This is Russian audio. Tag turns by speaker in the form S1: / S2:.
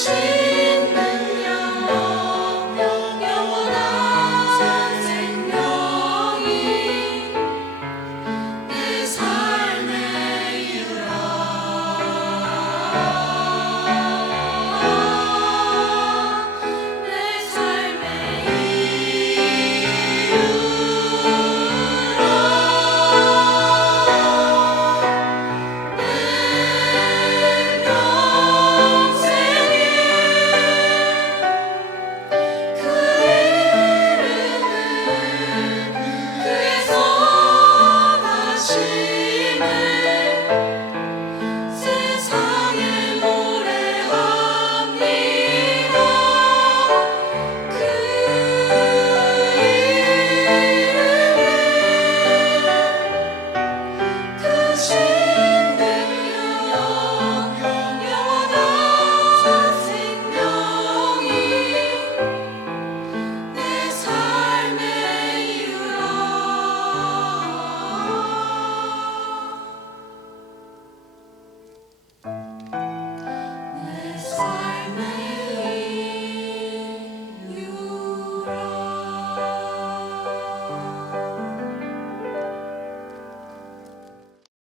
S1: спеши.